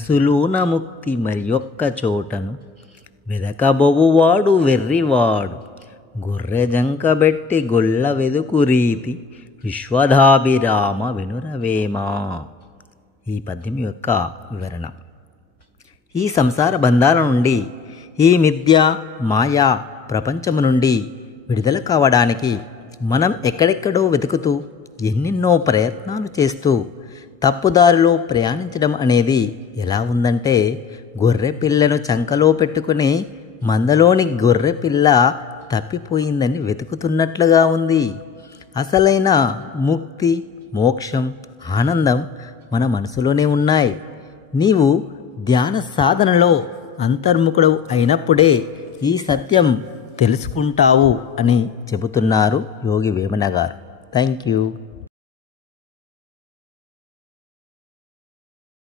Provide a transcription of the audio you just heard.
మనసులోన ముక్తి మరి ఒక్క చోటను వెదకబోవువాడు వెర్రివాడు గొర్రె జంకబెట్టి గొల్ల వెదుకు రీతి విశ్వదాభిరామ వినురవేమా. ఈ పద్యం యొక్క వివరణ. ఈ సంసార బంధాల నుండి, ఈ మిథ్య మాయా ప్రపంచము నుండి విడుదల కావడానికి మనం ఎక్కడెక్కడో వెతుకుతూ ఎన్నెన్నో ప్రయత్నాలు చేస్తూ తప్పుదారిలో ప్రయాణించడం అనేది ఎలా ఉందంటే, గొర్రె పిల్లను చంకలో పెట్టుకుని మందలోని గొర్రె పిల్ల తప్పిపోయిందని వెతుకుతున్నట్లుగా ఉంది. అసలైన ముక్తి, మోక్షం, ఆనందం మన మనసులోనే ఉన్నాయి. నీవు ధ్యాన సాధనలో అంతర్ముఖుడు అయినప్పుడే ఈ సత్యం తెలుసుకుంటావు అని చెబుతున్నారు యోగి వేమన గారు. Thank you.